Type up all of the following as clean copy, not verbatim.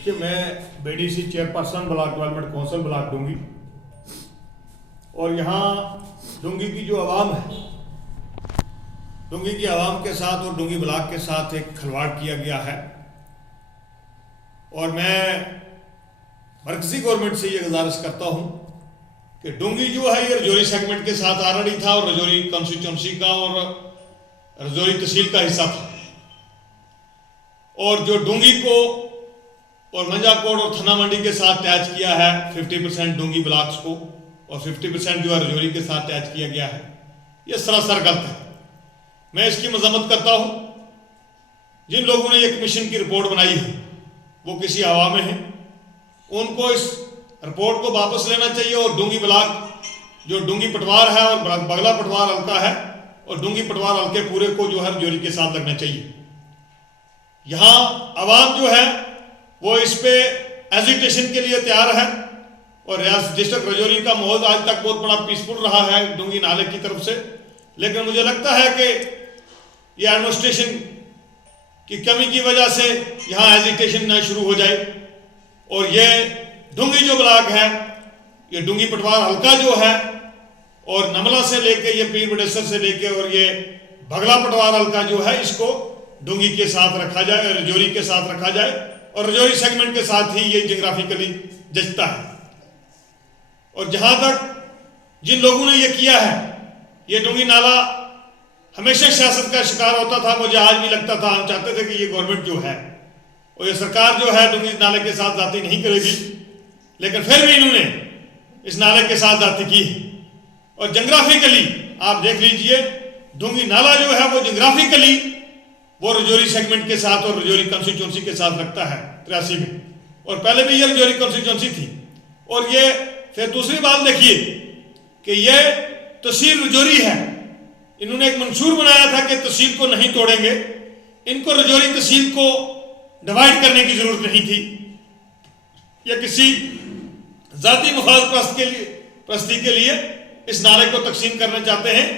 देखिए, मैं BDC chairperson block development council block Doongi, और यहाँ डूंगी की जो आवाम है, डूंगी की आवाम के साथ और डूंगी ब्लॉक के साथ एक खिलवाड़ किया गया है। और मैं मरकजी गवर्नमेंट से ये गुजारिश करता हूँ कि डूंगी जो है ये रजौरी सेगमेंट के साथ ऑलरेडी था और रजौरी कॉन्स्टिट्यूंसी का और रजौरी तहसील का हिस्सा था, और जो डूंगी को और मंजाकोट और थना मंडी के साथ अटैच किया है 50% डूंगी ब्लॉक्स को और 50% जो है रजौरी के साथ अटैच किया गया है, ये सरासर गलत है। मैं इसकी मजम्मत करता हूँ। जिन लोगों ने ये कमीशन की रिपोर्ट बनाई है वो किसी हवा में है, उनको इस रिपोर्ट को वापस लेना चाहिए और डूंगी ब्लॉक जो डूंगी पटवार है और बगला पटवार हल्का है और डूंगी पटवार हल्के पूरे को जो है रजौरी के साथ लगना चाहिए। यहाँ आवाम जो है वो इस पे एजिटेशन के लिए तैयार है और डिस्ट्रिक्ट रजौरी का माहौल आज तक बहुत बड़ा पीसफुल रहा है डूंगी नाले की तरफ से, लेकिन मुझे लगता है कि ये एडमिनिस्ट्रेशन की कमी की वजह से यहाँ एजिटेशन न शुरू हो जाए और ये डूंगी जो ब्लॉक है, ये डूंगी पटवार हल्का जो है और नमला से लेके ये पीर बडेसर से लेके और ये बगला पटवार हल्का जो है, इसको डूंगी के साथ रखा जाए और रजौरी के साथ रखा जाए और रजौरी सेगमेंट के साथ ही ये जियोग्राफिकली जचता है। और जहां तक जिन लोगों ने ये किया है, ये डूंगी नाला हमेशा सियासत का शिकार होता था। मुझे आज भी लगता था, हम चाहते थे कि ये गवर्नमेंट जो है और ये सरकार जो है डूंगी नाले के साथ जाती नहीं करेगी, लेकिन फिर भी इन्होंने इस नाले के साथ जाती की है। और जियोग्राफिकली आप देख लीजिए, डूंगी नाला जो है वो जियोग्राफिकली वो रजौरी सेगमेंट के साथ और रजौरी कॉन्स्टिट्यूंसी के साथ रखता है 83 में, और पहले भी ये रजौरी कॉन्स्टिट्यूंसी थी। और ये फिर दूसरी बात देखिए कि ये तहसील रजौरी है, इन्होंने एक मंशूर बनाया था कि तहसील को नहीं तोड़ेंगे, इनको रजौरी तहसील को डिवाइड करने की जरूरत नहीं थी या किसी जाती मुफाद प्रस्ती के लिए इस नाले को तकसीम करना चाहते हैं।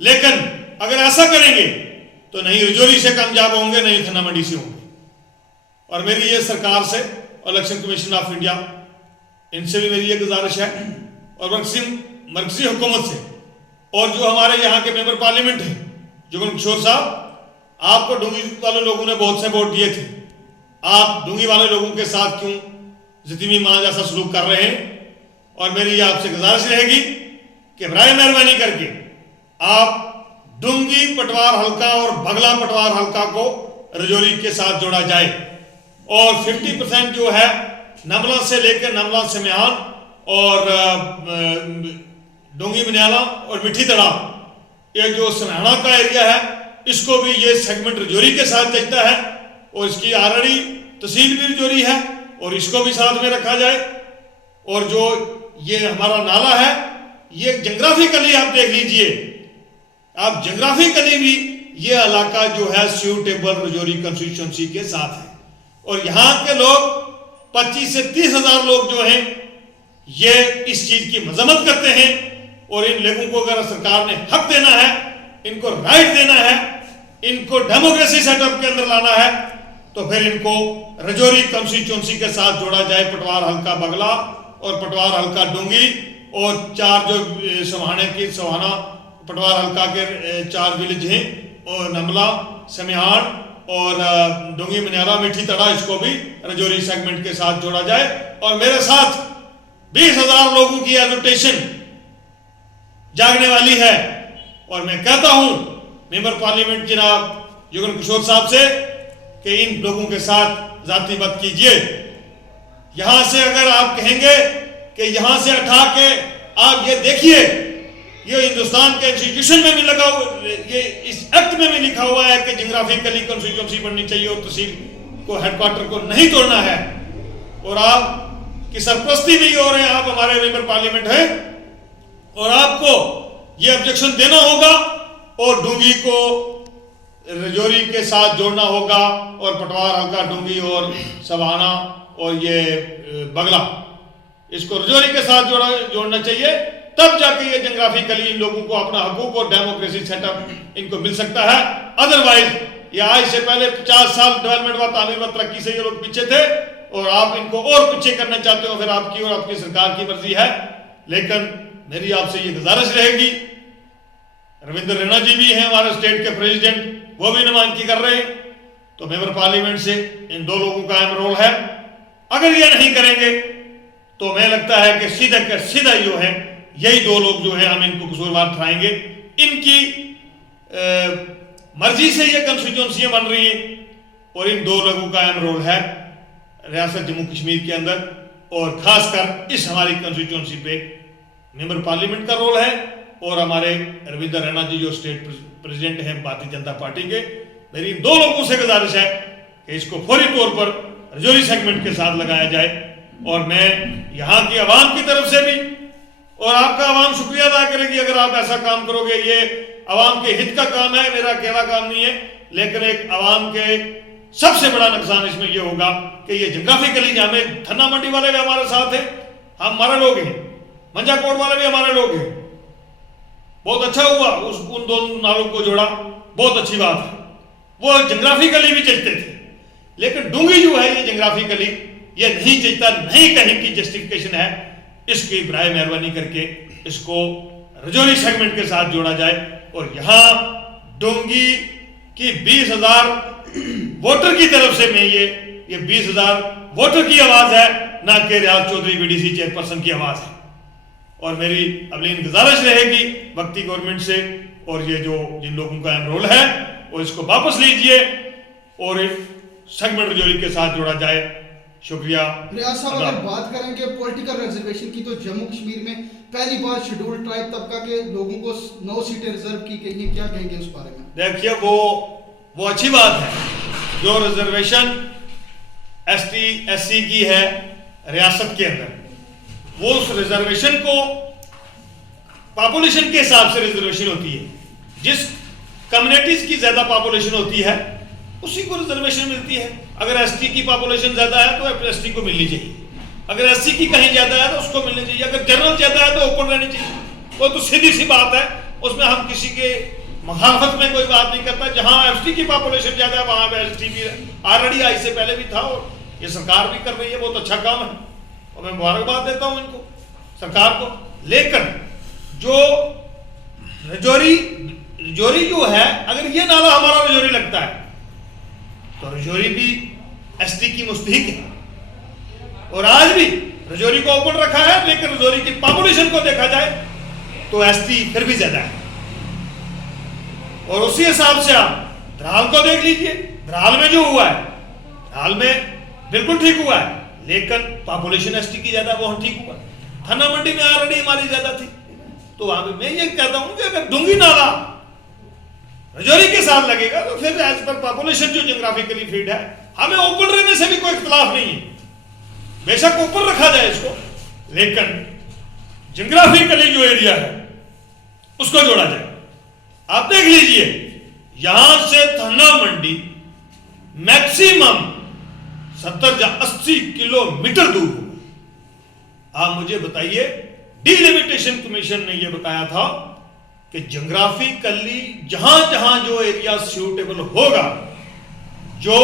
लेकिन अगर ऐसा करेंगे तो नहीं रजौरी से कामयाब होंगे, नहीं थना मंडी से होंगे। और मेरी ये सरकार से और इलेक्शन कमीशन ऑफ इंडिया, इनसे भी मेरी ये गुजारिश है और मरकजी हुकूमत से और जो हमारे यहाँ के मेंबर पार्लियामेंट हैं जुगन किशोर साहब, आपको डूंगी वाले लोगों ने बहुत से वोट दिए थे, आप डूंगी वाले लोगों के साथ क्यों जितनी मां जैसा सलूक कर रहे हैं? और मेरी आपसे गुजारिश रहेगी कि बराए मेहरबानी करके आप डूंगी पटवार हल्का और बगला पटवार हल्का को रजौरी के साथ जोड़ा जाए और 50% जो है नमला से लेकर नमला समेहान और डूंगी मनियाला और मिठी तड़ा, ये जो समेहाना का एरिया है, इसको भी ये सेगमेंट रजौरी के साथ जचता है और इसकी ऑलरेडी तहसील भी रजौरी है और इसको भी साथ में रखा जाए। और जो ये हमारा नाला है, ये जियोग्राफिकली आप देख लीजिए, आप जियोग्राफिकली भी ये इलाका जो है सूटेबल रजौरी कॉन्स्टिट्यूंसी के साथ है और यहाँ के लोग 25 से 30 हजार लोग जो हैं ये इस चीज की मजम्मत करते हैं। और इन लोगों को अगर सरकार ने हक देना है, इनको राइट देना है, इनको डेमोक्रेसी सेटअप के अंदर लाना है, तो फिर इनको रजौरी कॉन्स्टिट्यूंसी के साथ जोड़ा जाए, पटवार हल्का बगला और पटवार हल्का डूंगी और 4 जो सवाना पटवार हल्का के 4 विलेज हैं और नमला समेहान और डूंगी मनियारा मिठी तड़ा, इसको भी रजौरी सेगमेंट के साथ जोड़ा जाए। और मेरे साथ 20,000 लोगों की एजुटेशन जागने वाली है और मैं कहता हूं मेंबर पार्लियामेंट जनाब जुगन किशोर साहब से कि इन लोगों के साथ जाति मत कीजिए। यहां से अगर आप कहेंगे कि यहां से उठा के आप ये देखिए, ये हिंदुस्तान के इंस्टीट्यूशन में भी लगा हुआ, ये इस एक्ट में भी लिखा हुआ है कि जियोग्राफिकली कॉन्स्टिट्यूंसी बननी चाहिए और तहसील को हेडक्वार्टर को नहीं तोड़ना है। और आप की सरपरस्ती नहीं हो रहे हैं, आप हमारे मेंबर पार्लियामेंट हैं और आपको ये ऑब्जेक्शन देना होगा और डूंगी को रजौरी के साथ जोड़ना होगा और पटवार हल्का डूंगी और सवाना और ये बगला, इसको रजौरी के साथ जोड़ना चाहिए, तब जाके ये जियोग्राफिकली इन लोगों को अपना हकूक और डेमोक्रेसी सेटअप इनको मिल सकता है। अदरवाइज ये आज से पहले 50 साल डेवलपमेंट व तामीर व तरक्की से ये लोग पीछे थे और आप इनको और पीछे करना चाहते हो, फिर आपकी और आपकी सरकार की मर्जी है। लेकिन मेरी आपसे ये गुजारिश रहेगी, रविंद्र रैना जी भी हैं हमारे स्टेट के प्रेसिडेंट, वो भी नुमाइंदगी कर रहे हैं, तो मेंबर पार्लियामेंट से इन दो लोगों का अहम रोल है। अगर ये नहीं करेंगे तो मैं लगता है कि सीधा का सीधा जो है यही दो लोग जो है हम इनको कसूरवार ठहराएंगे। इनकी मर्जी से ये कंस्टिट्यूंसियां बन रही हैं और इन दो लोगों का अहम रोल है रियासत जम्मू कश्मीर के अंदर, और खासकर इस हमारी कंस्टिट्यूंसी पे मेंबर पार्लियामेंट का रोल है। और हमारे रविंद्र रैना जी जो स्टेट प्रेसिडेंट हैं भारतीय जनता पार्टी के, मेरी इन दो लोगों से गुजारिश है कि इसको फौरी तौर पर रजौरी सेगमेंट के साथ लगाया जाए। और मैं यहाँ की आवाम की तरफ से भी, और आपका आवाम शुक्रिया अदा करेगी अगर आप ऐसा काम करोगे। ये आवाम के हित का काम है, मेरा अकेला काम नहीं है। लेकिन एक आवाम के सबसे बड़ा नुकसान इसमें यह होगा कि ये जोग्राफिकली हमें थन्ना मंडी वाले भी हमारे साथ हैं, हम हमारे लोग हैं, मंजाकोट वाले भी हमारे लोग हैं। बहुत अच्छा हुआ उन दोनों नालों को जोड़ा, बहुत अच्छी बात है। वो जोग्राफिकली भी जचते थे, लेकिन डूंगी जो है ये जोग्राफिकली ये नहीं जचता, नहीं कहीं की जस्टिफिकेशन है। इसकी बराए मेहरबानी करके इसको रजौरी सेगमेंट के साथ जोड़ा जाए। और यहां डोंगी की 20,000 वोटर की तरफ से मैं ये 20,000 वोटर की आवाज है, ना कि रियाज चौधरी बीडीसी चेयरपर्सन की आवाज है। और मेरी अगली गुजारिश रहेगी वक्ती गवर्नमेंट से, और ये जो जिन लोगों का अहम रोल है वो इसको वापस लीजिए और सेगमेंट रजौरी के साथ जोड़ा जाए। शुक्रिया। रियाज साहब, अगर बात करेंगे पॉलिटिकल रिजर्वेशन की, तो जम्मू कश्मीर में पहली बार शेड्यूल ट्राइब तबका के लोगों को 9 सीटें रिजर्व की गई हैं, क्या कहेंगे उस बारे में? देखिए, वो अच्छी बात है जो रिजर्वेशन एसटी एससी की है रियासत के अंदर, वो उस रिजर्वेशन को पॉपुलेशन के हिसाब से रिजर्वेशन होती है। जिस कम्युनिटीज की ज्यादा पॉपुलेशन होती है उसी को रिजर्वेशन मिलती है। अगर एसटी की पॉपुलेशन ज्यादा है तो एसटी को मिलनी चाहिए, अगर एससी की कहीं ज्यादा है तो उसको मिलनी चाहिए, अगर जनरल ज्यादा है तो ओपन रहनी चाहिए। वो तो सीधी सी बात है, उसमें हम किसी के मुखालफत में कोई बात नहीं करता। जहां एसटी की पॉपुलेशन ज्यादा है वहां पे एसटी भी ऑलरेडी आई से पहले भी था, और ये सरकार भी कर रही है, बहुत अच्छा काम है और मैं मुबारकबाद देता हूं इनको, सरकार को। लेकिन जो रजौरी जो है, अगर ये नाला हमारा रजौरी लगता है तो रजौरी भी एसटी की मुस्तहिक है। और आज भी रजौरी को ओपन रखा है, लेकिन रजौरी की पॉपुलेशन को देखा जाए तो एसटी फिर भी ज्यादा है। और उसी हिसाब से आप द्राल को देख लीजिए, द्राल में जो हुआ है, द्राल में बिल्कुल ठीक हुआ है, लेकिन पॉपुलेशन एसटी की ज्यादा, वहां ठीक हुआ। थन्ना मंडी में ऑलरेडी हमारी ज्यादा थी। तो वहां पे मैं ये कहता हूं कि अगर डूंगी नाला रजौरी के साथ लगेगा तो फिर एज पर पॉपुलेशन जो जोग्राफिकली फीड है, हमें ओपन रहने से भी कोई इख्तलाफ नहीं है, बेशक ऊपर रखा जाए इसको, लेकिन जोग्राफिकली जो एरिया है उसको जोड़ा जाए। आप देख लीजिए, यहां से थन्ना मंडी मैक्सिमम 70 या 80 किलोमीटर दूर होगा। आप मुझे बताइए, डिलिमिटेशन कमीशन ने यह बताया था कि जोग्राफिकली जहां जहां जो एरिया सूटेबल होगा, जो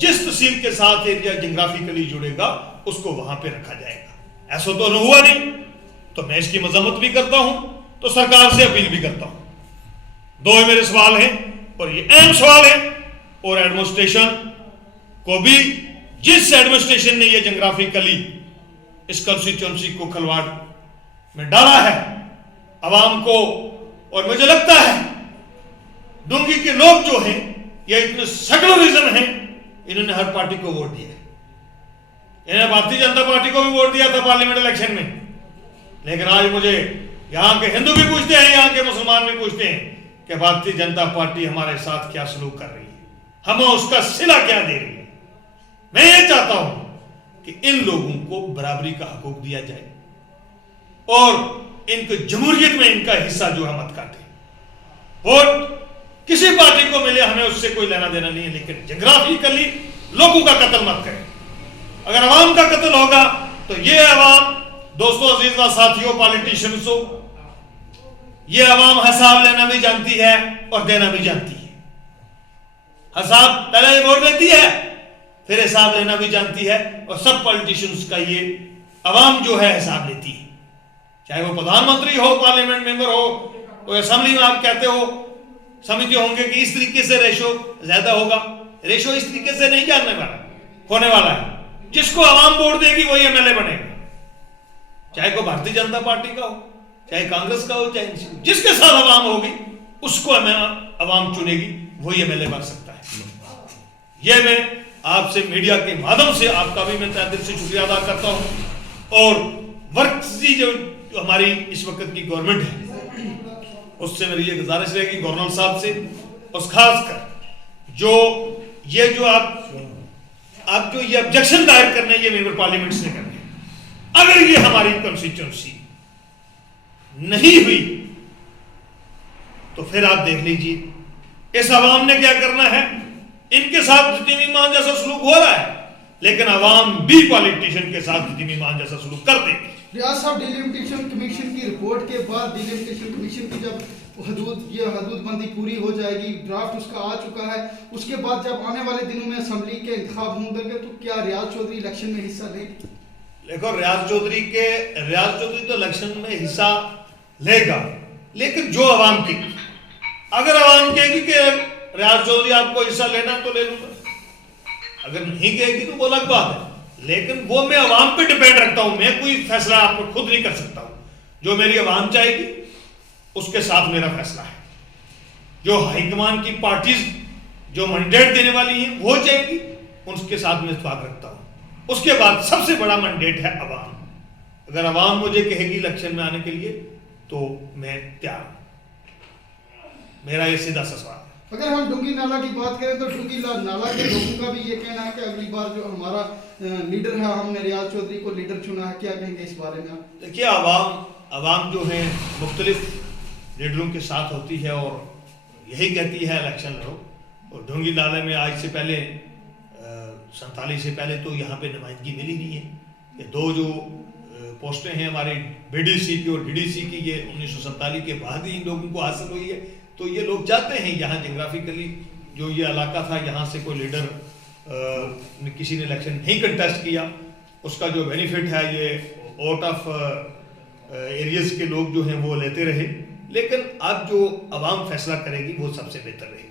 जिस तहसील के साथ एरिया जोग्राफिकली जुड़ेगा उसको वहां पे रखा जाएगा। ऐसा तो हुआ नहीं, तो मैं इसकी मजम्मत भी करता हूं, तो सरकार से अपील भी करता हूं। दो मेरे सवाल हैं और ये अहम सवाल है, और एडमिनिस्ट्रेशन को भी, जिस एडमिनिस्ट्रेशन ने ये जोग्राफिकली इस कंस्टिट्यूंसी को खलवाड़ में डाला है आवाम को, और मुझे लगता है डोंगी के लोग जो हैं ये इतने सेकुलरिज्म हैं, इन्होंने हर पार्टी को वोट दिया। इन्होंने भारतीय जनता पार्टी को भी वोट दिया था पार्लियामेंट इलेक्शन में, लेकिन आज मुझे यहां के हिंदू भी पूछते हैं, यहां के मुसलमान भी पूछते हैं कि भारतीय जनता पार्टी हमारे साथ क्या सलूक कर रही है, हमें उसका सिला क्या दे रही है। मैं ये चाहता हूं कि इन लोगों को बराबरी का हकूक दिया जाए और इनको जमहूरियत में इनका हिस्सा जो है मत काटे। वोट किसी पार्टी को मिले, हमें उससे कोई लेना देना नहीं है, लेकिन जोग्राफिकली लोगों का कत्ल मत करें। अगर अवाम का कत्ल होगा तो ये अवाम, दोस्तों, अजीज व साथियों, पॉलिटिशियंस हो, ये अवाम हिसाब लेना भी जानती है और देना भी जानती है। हिसाब पहले वोट देती है, फिर हिसाब लेना भी जानती है, और सब पॉलिटिशियंस का ये अवाम जो है हिसाब लेती है, चाहे वो प्रधानमंत्री हो, पार्लियामेंट मेंबर हो, कोई असेंबली में आप कहते हो समझते होंगे कि इस तरीके से रेशो ज्यादा होगा। रेशो इस तरीके से नहीं जानने वाला होने वाला है। जिसको अवाम वोट देगी वही एमएलए बनेगा, चाहे को भारतीय जनता पार्टी का हो, चाहे कांग्रेस का हो, चाहे जिसके साथ अवाम होगी उसको अवाम चुनेगी, वही एमएलए बन सकता है। यह मैं आपसे मीडिया के माध्यम से आपका भी मैं तहे दिल से शुक्रिया अदा करता हूं, और वर्क जो हमारी इस वक्त की गवर्नमेंट है उससे मेरी ये गुजारिश रहेगी गवर्नर साहब से, और खासकर जो आप जो ये ऑब्जेक्शन दायर करने ये मेंबर पार्लियामेंट ने करने, अगर ये हमारी कंस्टिट्यूंसी नहीं हुई तो फिर आप देख लीजिए इस अवाम ने क्या करना है। इनके साथ जितनी ईमान जैसा सलूक हो रहा है, लेकिन अवाम भी पॉलिटिशियन के साथ जितनी ईमान जैसा सलूक कर देगी। रियाज साहब, डिलिमिटेशन कमीशन की रिपोर्ट के बाद डिलिमिटेशन कमीशन की जब हदूदबंदी पूरी हो जाएगी, ड्राफ्ट उसका आ चुका है, उसके बाद जब आने वाले दिनों में असेंबली के इंतखाब होंगे तो क्या रियाज चौधरी इलेक्शन में हिस्सा लेंगे? देखो, रियाज चौधरी तो इलेक्शन में हिस्सा लेगा, लेकिन जो अवाम की, अगर अवाम कहेगी कि रियाज चौधरी आपको हिस्सा लेना तो ले लूंगा, अगर नहीं कहेगी तो वो अलग बात है, लेकिन वो मैं अवाम पे डिपेंड रखता हूं। मैं कोई फैसला आपको खुद नहीं कर सकता हूं, जो मेरी अवाम चाहेगी उसके साथ मेरा फैसला है। जो हाईकमान की पार्टीज जो मैंडेट देने वाली हैं वो चाहेगी, उनके साथ मैं इत्तेफाक रखता हूं। उसके बाद सबसे बड़ा मैंडेट है अवाम। अगर अवाम मुझे कहेगी इलेक्शन में आने के लिए तो मैं तैयार हूं। मेरा ये सीधा सा सवाल है। अगर हम डूंगी नाला की बात करें तो डूंगी नाला के लोगों का भी ये कहना है कि अगली बार जो हमारा लीडर है, हमने रियाज चौधरी को लीडर चुना है, क्या कहेंगे इस बारे में? देखिए, अवाम जो है मुख्तलिफ लीडरों के साथ होती है और यही कहती है इलेक्शन लड़ो। और डूंगी नाले में आज से पहले 47 से पहले तो यहाँ पे नुमाइंदगी मिली नहीं है। ये दो जो पोस्टें हैं हमारे बीडीसी की और डीडीसी की, ये 1947 के बाद ही इन लोगों को हासिल हुई है। तो ये लोग चाहते हैं यहाँ जोग्राफिकली जो ये इलाका था, यहाँ से कोई लीडर किसी ने इलेक्शन नहीं कंटेस्ट किया, उसका जो बेनिफिट है ये आउट ऑफ एरियाज के लोग जो हैं वो लेते रहे। लेकिन अब जो अवाम फैसला करेगी वो सबसे बेहतर रहेगी।